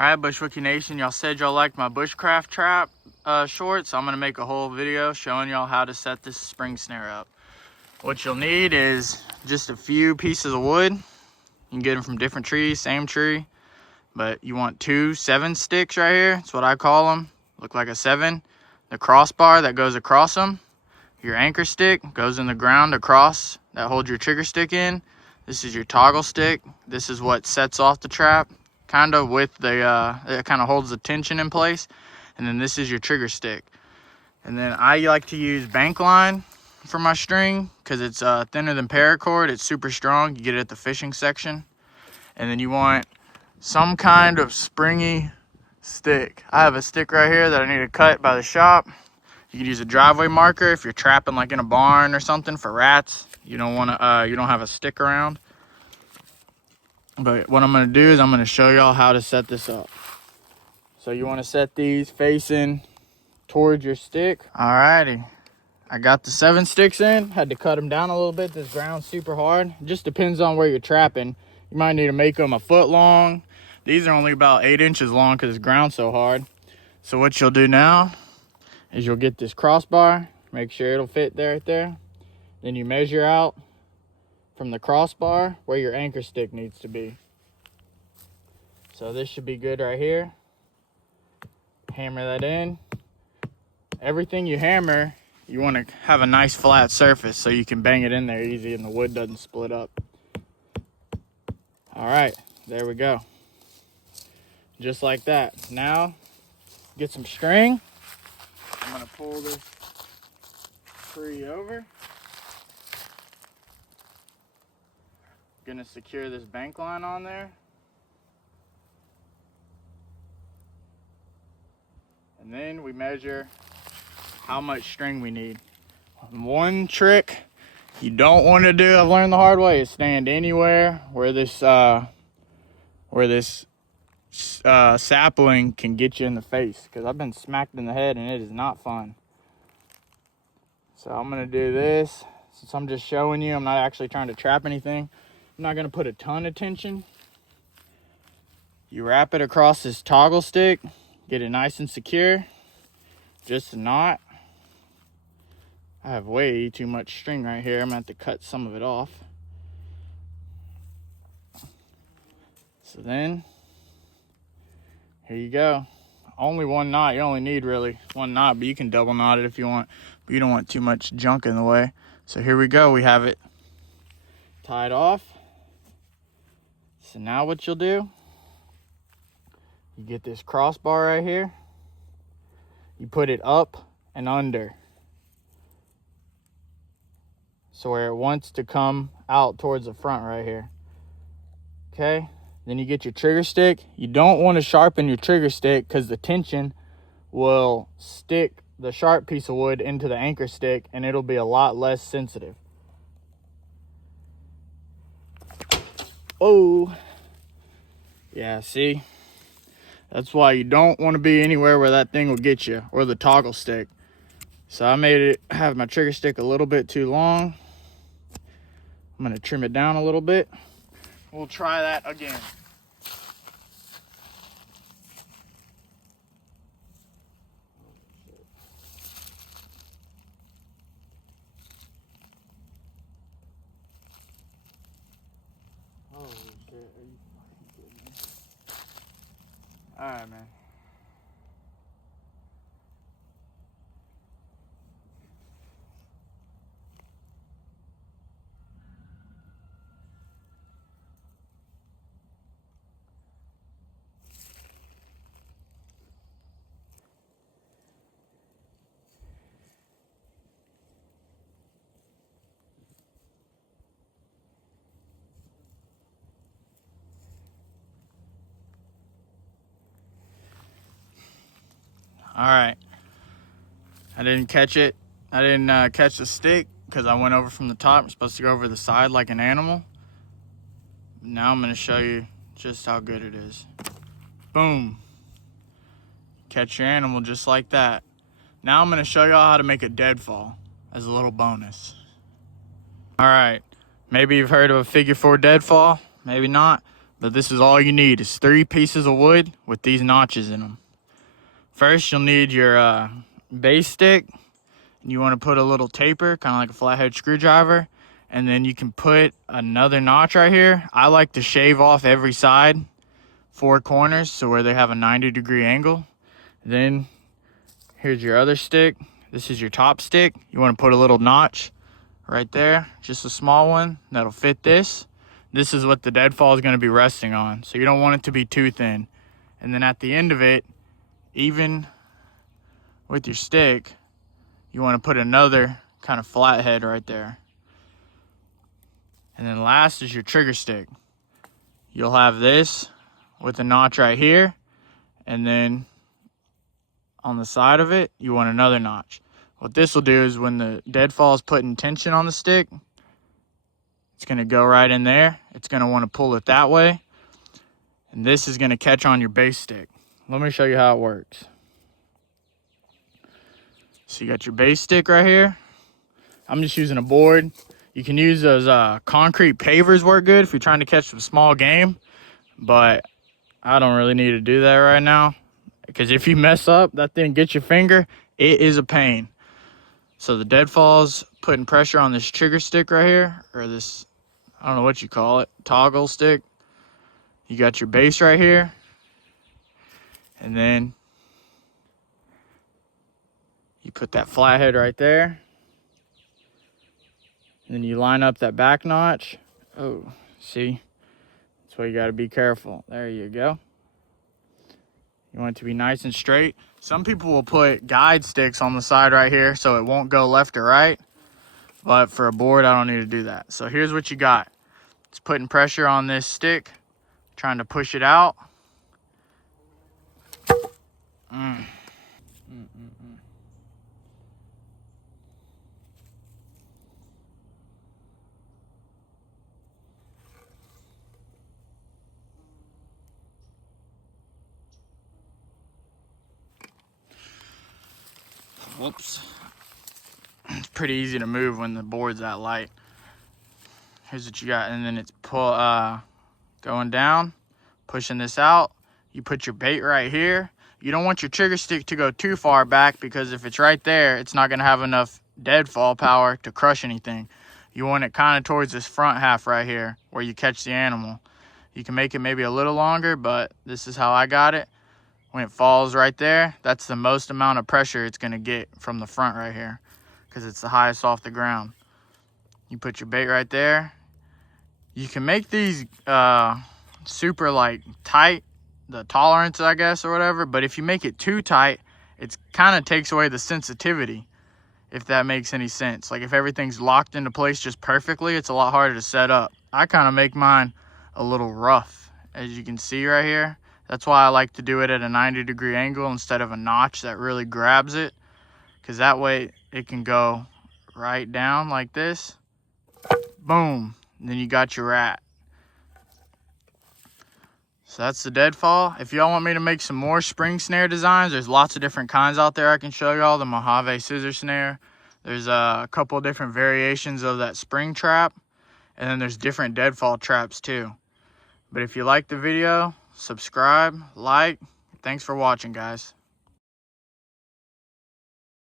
Alright, Bushwookie Nation, y'all said y'all liked my bushcraft trap short, so I'm going to make a whole video showing y'all how to set this spring snare up. What you'll need is just a few pieces of wood. You can get them from different trees, same tree, but you want 2 7 sticks right here. That's what I call them. Look like a 7. The crossbar that goes across them. Your anchor stick goes in the ground across that holds your trigger stick in. This is your toggle stick. This is what sets off the trap. Kind of with the it kind of holds the tension in place. And then this is your trigger stick. And then I like to use bank line for my string because it's thinner than paracord. It's super strong. You get it at the fishing section. And then you want some kind of springy stick. I have a stick right here that I need to cut by the shop. You can use a driveway marker if you're trapping like in a barn or something for rats. You don't want to you don't have a stick around. But what I'm going to do is I'm going to show y'all how to set this up. So you want to set these facing towards your stick. Alrighty. I got the 7 sticks in. Had to cut them down a little bit. This ground's super hard. It just depends on where you're trapping. You might need to make them a foot long. These are only about 8 inches long because this ground's so hard. So what you'll do now is you'll get this crossbar. Make sure it'll fit there, right there. Then you measure out from the crossbar where your anchor stick needs to be. So this should be good right here. Hammer that in. Everything you hammer, you want to have a nice flat surface so you can bang it in there easy and the wood doesn't split up. All right, there we go. Just like that. Now, get some string. I'm gonna pull this tree over. Gonna secure this bank line on there. And then we measure how much string we need. One trick you don't want to do, I've learned the hard way, is stand anywhere where this sapling can get you in the face, because I've been smacked in the head and it is not fun. So I'm gonna do this. Since I'm just showing you, I'm not actually trying to trap anything. I'm not gonna put a ton of tension. You wrap it across this toggle stick, get it nice and secure. Just a knot. I have way too much string right here. I'm gonna have to cut some of it off. So then, here you go. Only one knot. You only need really one knot, but you can double knot it if you want. But you don't want too much junk in the way. So here we go. We have it tied off. So now what you'll do, you get this crossbar right here. You put it up and under. So where it wants to come out towards the front right here. Okay? Then you get your trigger stick. You don't want to sharpen your trigger stick because the tension will stick the sharp piece of wood into the anchor stick and it'll be a lot less sensitive. Oh. Yeah, see? That's why you don't want to be anywhere where that thing will get you, or the toggle stick. So I made it have my trigger stick a little bit too long. I'm going to trim it down a little bit. We'll try that again. Holy shit, are you fucking kidding me? Alright, man. All right, I didn't catch it. I didn't catch the stick because I went over from the top. I'm supposed to go over the side like an animal. Now I'm going to show you just how good it is. Boom. Catch your animal just like that. Now I'm going to show y'all how to make a deadfall as a little bonus. All right, maybe you've heard of a figure 4 deadfall, maybe not. But this is all you need, is 3 pieces of wood with these notches in them. First, you'll need your base stick. You want to put a little taper, kind of like a flathead screwdriver. And then you can put another notch right here. I like to shave off every side, 4 corners, so where they have a 90-degree angle. Then here's your other stick. This is your top stick. You want to put a little notch right there, just a small one that'll fit this. This is what the deadfall is going to be resting on, so you don't want it to be too thin. And then at the end of it, even with your stick, you want to put another kind of flathead right there. And then last is your trigger stick. You'll have this with a notch right here, and then on the side of it, you want another notch. What this will do is when the deadfall is putting tension on the stick, it's going to go right in there. It's going to want to pull it that way. And this is going to catch on your base stick. Let me show you how it works. So you got your base stick right here. I'm just using a board. You can use those concrete pavers, work good if you're trying to catch some small game. But I don't really need to do that right now, because if you mess up, that thing gets your finger, it is a pain. So the deadfall's putting pressure on this trigger stick right here, or this, I don't know what you call it, toggle stick. You got your base right here, and then you put that flathead right there. And then you line up that back notch. Oh, see? That's why you gotta be careful. There you go. You want it to be nice and straight. Some people will put guide sticks on the side right here so it won't go left or right. But for a board, I don't need to do that. So here's what you got. It's putting pressure on this stick, trying to push it out. Whoops. It's pretty easy to move when the board's that light. Here's what you got, and then it's going down, pushing this out. You put your bait right here. You don't want your trigger stick to go too far back, because if it's right there, it's not gonna have enough deadfall power to crush anything. You want it kind of towards this front half right here where you catch the animal. You can make it maybe a little longer, but this is how I got it. When it falls right there, that's the most amount of pressure it's gonna get from the front right here, because it's the highest off the ground. You put your bait right there. You can make these super like tight, the tolerance, I guess, or whatever, but if you make it too tight, it kind of takes away the sensitivity, if that makes any sense. Like if everything's locked into place just perfectly, it's a lot harder to set up. I kind of make mine a little rough, as you can see right here. That's why I like to do it at a 90-degree angle instead of a notch that really grabs it, because that way it can go right down like this. Boom. And then you got your rat. So that's the deadfall. If y'all want me to make some more spring snare designs, there's lots of different kinds out there I can show y'all. The Mojave scissor snare. There's a couple of different variations of that spring trap. And then there's different deadfall traps too. But if you like the video, subscribe, like. Thanks for watching, guys.